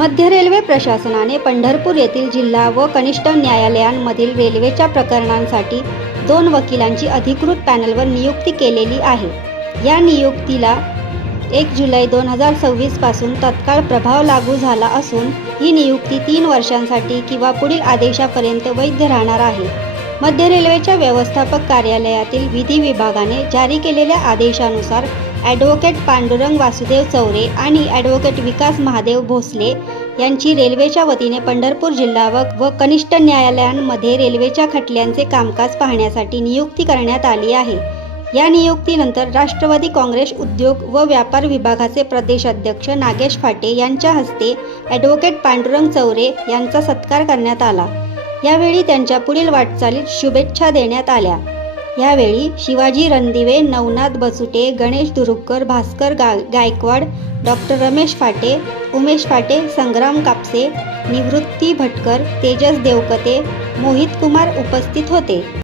मध्य रेल्वे प्रशासनाने पंढरपूर येथील जिल्हा व कनिष्ठ न्यायालयांमधील रेल्वेच्या प्रकरणांसाठी 2 वकिलांची अधिकृत पॅनलवर नियुक्ती केलेली आहे। या नियुक्तीला 1 जुलै 2026 पासून तत्काळ प्रभाव लागू झाला असून ही नियुक्ती 3 वर्षांसाठी किंवा पुढील आदेशापर्यंत वैध राहणार आहे। मध्य रेल्वेच्या व्यवस्थापक कार्यालयातील विधी विभागाने जारी केलेल्या आदेशानुसार ॲडव्होकेट पांडुरंग वासुदेव चौरे आणि ॲडव्होकेट विकास महादेव भोसले यांची रेल्वेच्या वतीने पंढरपूर जिल्हा व कनिष्ठ न्यायालयांमध्ये रेल्वेच्या खटल्यांचे कामकाज पाहण्यासाठी नियुक्ती करण्यात आली आहे। या नियुक्तीनंतर राष्ट्रवादी काँग्रेस उद्योग व व्यापार विभागाचे प्रदेशाध्यक्ष नागेश फाटे यांच्या हस्ते ॲडव्होकेट पांडुरंग चौरे यांचा सत्कार करण्यात आला। यावेळी त्यांच्या पुढील वाटचालीत शुभेच्छा देण्यात आल्या। यावेळी शिवाजी रणदिवे, नवनाथ बसुटे, गणेश दुरुगकर, भास्कर गायकवाड, डॉक्टर रमेश फाटे, उमेश फाटे, संग्राम कापसे, निवृत्ती भटकर, तेजस देवकते, मोहित कुमार उपस्थित होते।